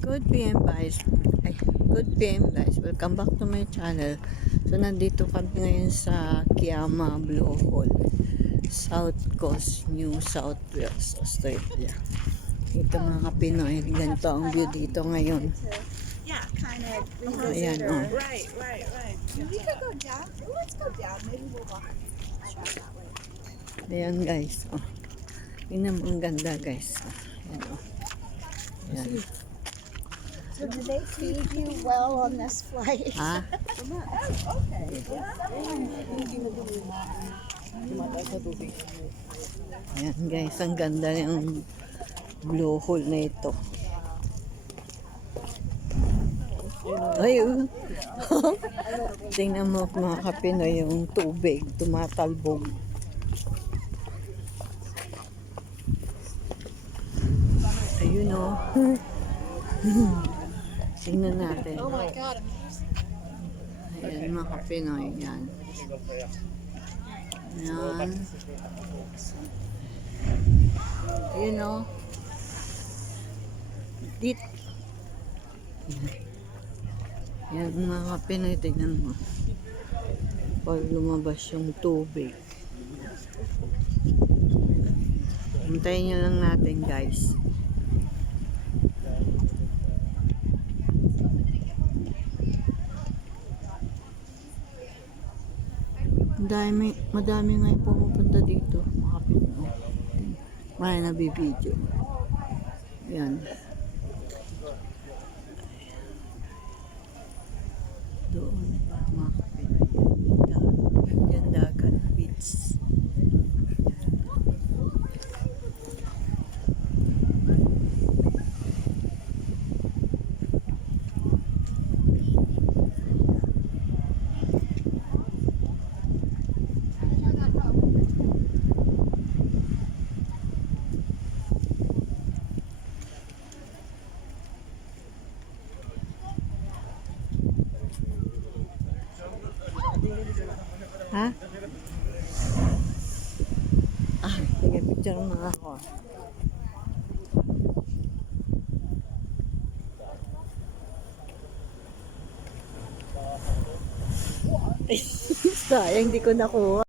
Good PM guys. Good PM guys. Welcome back to my channel. So nandito kami ngayon sa Kiama Blue Hole, South Coast, New South Wales, Australia. Ito mga Pinoy, ganito ang view dito ngayon. Yeah, kind of Ayan, revisit oh. Right. We could go down. Let's go down. Maybe we'll walk that way. Ayan guys. Oh. Tingnan mo, ang ganda guys. Ayan, oh. Ayan. So do they feed you well on this flight? Ha? Okay. Ayan guys, ang ganda ng blue hole na ito. Ay, tingnan mo mga Kapinoy, yung tubig tumatalbog. Ayun o. Tingnan natin. Oh my God. Ayan mga Kapinoy, yan. Ayan. Ayun o. Dit. Yan mga Pinoy, tignan mo. Pag lumabas yung tubig. Hintayin nyo lang natin guys. Madami nga yung pumupunta dito mga Pinoy. Marami nabibideo. Yan. Doon mga Kapinoy, yan dagat beach. Ha? Sige, picture mo ako. Sayang, di ko nakuha.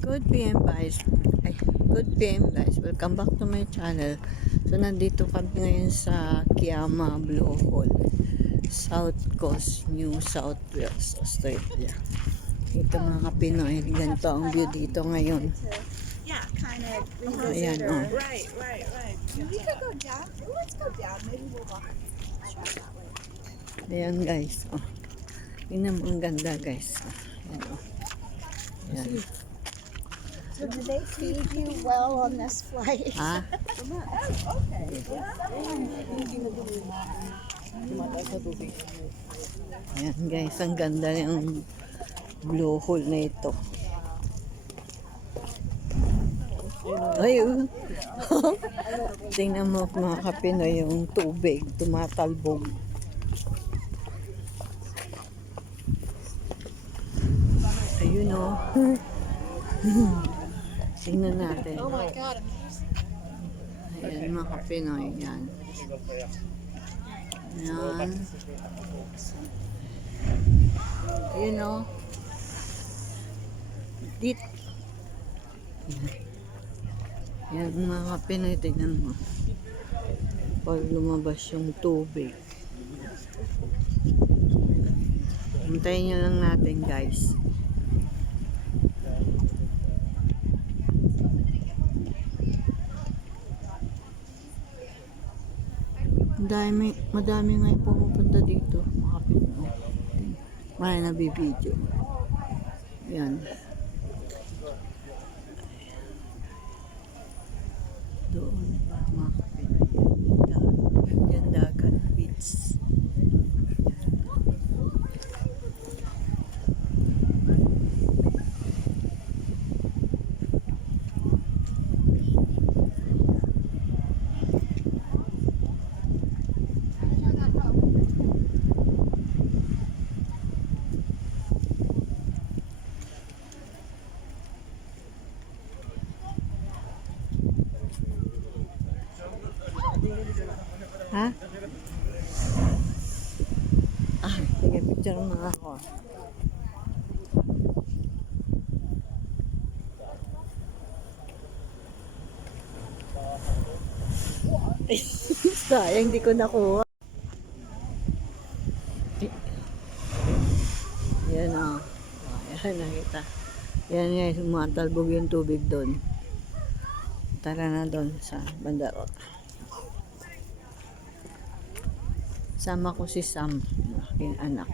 Good PM guys. Good PM guys. Welcome back to my channel. So nandito kami ngayon sa Kiama Blue Hole, South Coast, New South Wales, Australia. Ito mga Pinoy, ganito ang view dito ngayon. Yeah, kind of Ayan, revisit oh. Right. We could go down. Let's go down. Maybe we'll walk that way. Ayan guys. Oh. Tingnan mo, ang ganda guys. Ayan, oh. Ayan. So do they feed you well on this flight? Ha? Okay. Ayan guys, ang ganda ng blue hole na ito. Ay, tingnan mo mga Kapinoy, yung tubig tumatalbog. Ayun o. Tingnan natin. Oh my God. Ayan mga Kapinoy, yan. Ayan. Ayun o. Dit. Yan mga Pinoy, tignan mo. Pag lumabas yung tubig. Hintayin nyo lang natin guys. Madami nga yung pumupunta dito mga Pinoy. Marami nabibideo. Yan. Doon pa mga Pinoy, yan dagat beach. Picture na ako. Sayang, di ko nakuha. Yan o. Yan, nakita. Yan guys, tumatalbog yung tubig doon. Tara na doon sa bandaro. Sama ko si Sam, aking anak.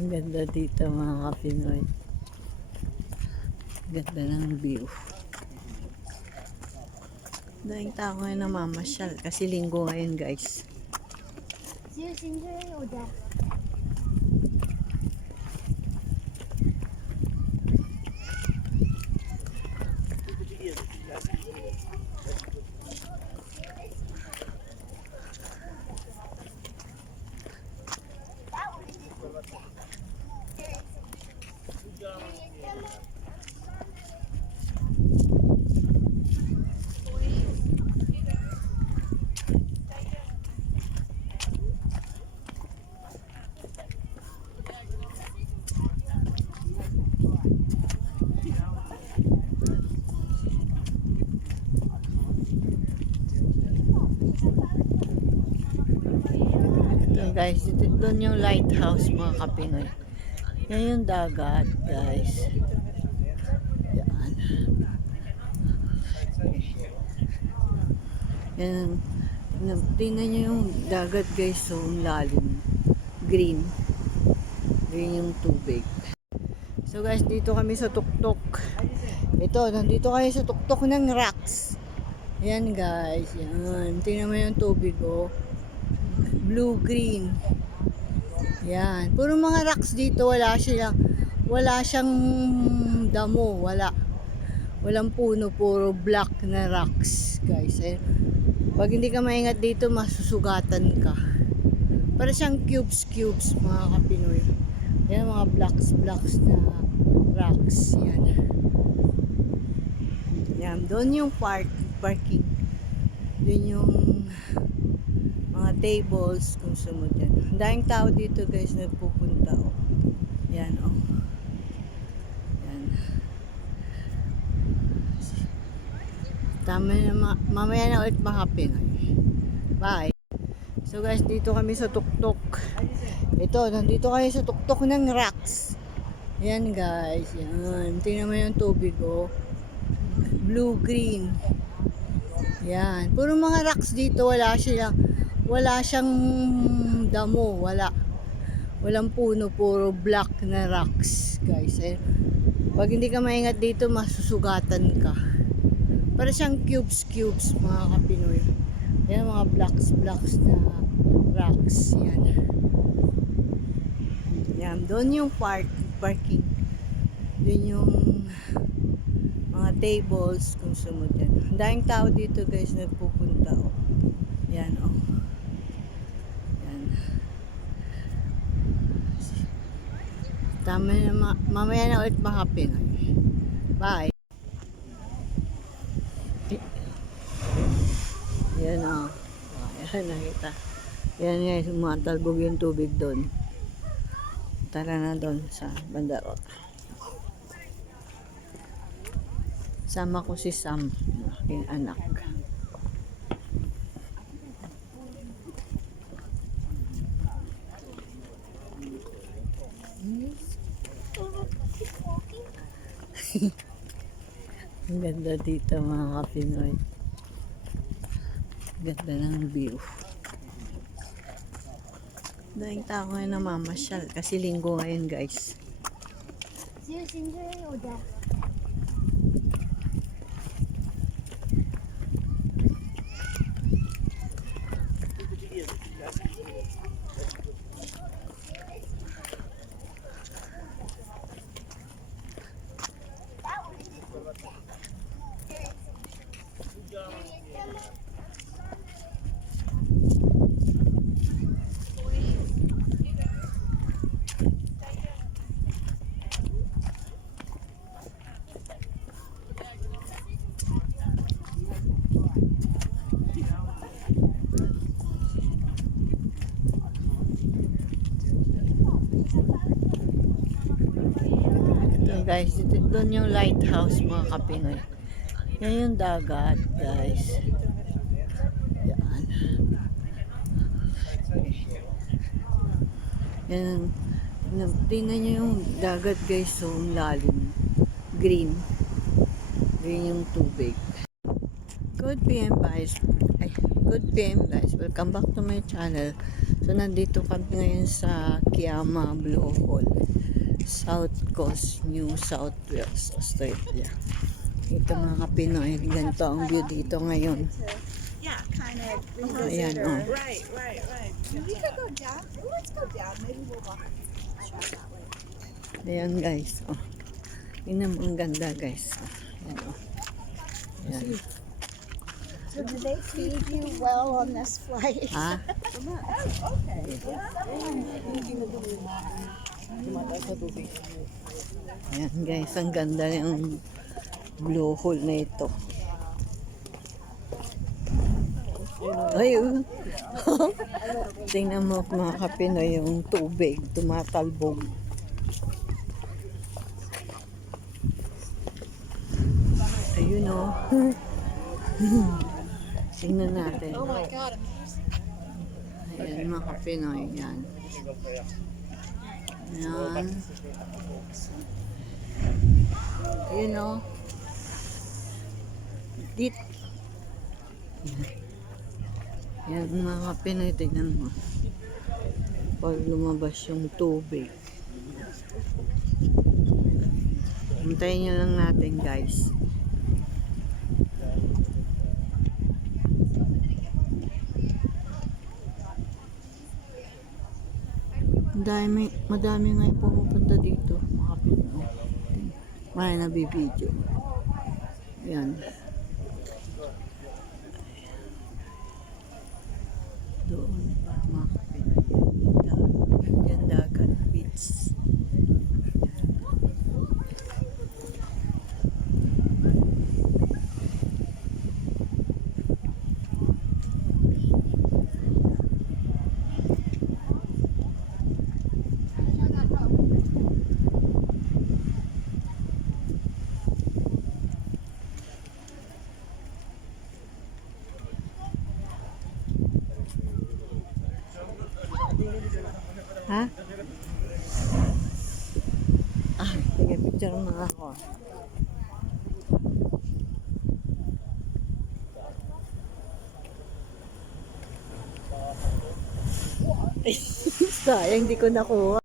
Ang ganda dito mga kapinoy. Ganda ng view. Daing tao ngayon namamasyal kasi linggo ngayon guys. Ito guys, doon yung lighthouse mga kapinoy. Yan yung dagat guys. Yan. Yan. Tingnan nyo yung dagat guys. So, ang lalim. Green. Green yung tubig. So guys, dito kami sa tuktok. Ito, nandito kayo sa tuktok ng rocks. Yan guys. Yan. Tingnan mo yung tubig oh. Blue-green. Yan. Puro mga rocks dito. Wala siyang damo. Walang puno. Puro black na rocks. Guys. Eh, pag hindi ka maingat dito, masusugatan ka. Para siyang cubes mga kapinoy. Yan mga blocks na rocks. Yan. Yan. Doon yung parking. Doon yung mga tables kung sumod yan. Ang daming tao dito guys nagpupunta oh. Yan oh. Yan. Tama na mamaya na ulit mahapin. Bye. So guys, dito kami sa tuktok. Ito, nandito kayo sa tuktok ng rocks. Yan guys, yan. Tingnan mo yung tubig oh. Blue-green. Yan. Puro mga rocks dito, wala siyang damo, walang puno, puro black na rocks guys. Eh, pag hindi ka maingat dito, masusugatan ka. Para siyang cubes mga kapinoy. Yan mga blocks na rocks. Yan. Yan, doon yung parking. Doon yung mga tables kung sumod yan. Ang daming tao dito guys nagpupunta oh. Yan oh. Yan. Tama na mamaya na ulit mahapin. Bye. Yan oh. Yan nakita. Yan guys, tumatalbog yung tubig doon. Tara na doon sa bandaro. Sama ko si Sam, aking anak. Ang ganda dito mga kapinoy. Ganda ng view. Daing tao ngayon namamasyal kasi linggo ngayon guys. Ito guys, doon yung lighthouse mga kapinoy. Yan yung dagat guys. Yan. Yan. Tingnan nyo yung dagat guys. So, ang lalim. Green. Green yung tubig. Good PM guys. Good PM guys. Welcome back to my channel. So, nandito kami ngayon sa Kiama Blue Hole. South Coast, New South Wales, Australia. Ito mga Pinoy, ganito ang view dito ngayon. Yeah, kind of Ayan, revisit oh. Right. We could go down. Let's go down. Maybe we'll walk that way. Ayan guys, oh. Tingnan mo, ang ganda guys. Ayan, oh. Ayan. So do they feed you well on this flight? Ha? Okay. Ayan guys, ang ganda yung blue hole na ito. Ayun. Tingnan mo mga kapinoy yung tubig, tumatalbog. Ayun o. Tingnan natin. Oh my God. Ayan mga kapinoy, yan. Ayan. Ayun o. Dit. Yan mga Pinoy, tignan mo. Pag lumabas yung tubig. Hintayin nyo lang natin guys. Madami ngayon pumupunta dito mga Pinoy. May nabibideo. Yan. Doon mga Pinoy. Yan dagat beach. Ha? Sige, picture mo ako. Sayang, di ko nakuha.